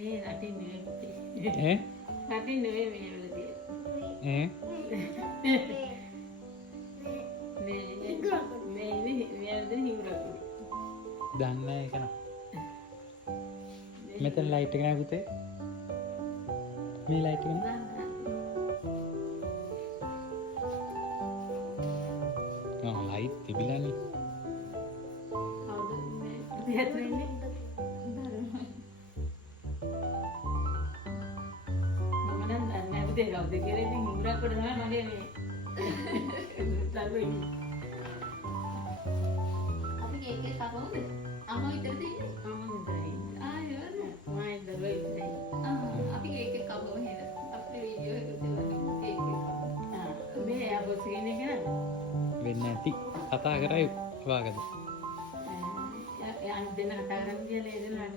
මේ රටින් නෙවෙයි. ඈ රටින් නෙවෙයි මේ වල තියෙන්නේ. ඈ මේ ඉන්නේ හිඟුරක්කුඩි. දන්නේ නැහැ ඒක නම්. මෙතන ලයිට් එක නෑ පුතේ. මේ ලයිට් එක නෑ. ලයිට් තිබිලානේ. කවුද මේ පිටතට ඉන්නේ? මම නම් දන්නේ නැහැ පුතේ කවුද කියලා. ඉතින් හිඟුරක්කුඩි තමයි මගේ මේ දරුවෙක්. අපි කේක් එක කපමුද? අම්මා විතරද ඉන්නේ? අම්මා විතරයි ඉන්නේ. ආයෙත් මයි දරුවෙක් විතරයි. අපි කේක් එක කපමු එහෙනම්. අපේ වීඩියෝ එක දෙවන්න කේක් එක කපමු. මේ ආපස් කියන්නේ නේද? වෙන්නේ නැති කතා කරයි වාගද. යන් දෙන්න කතා කරන් කියලා ඒ දෙනාට.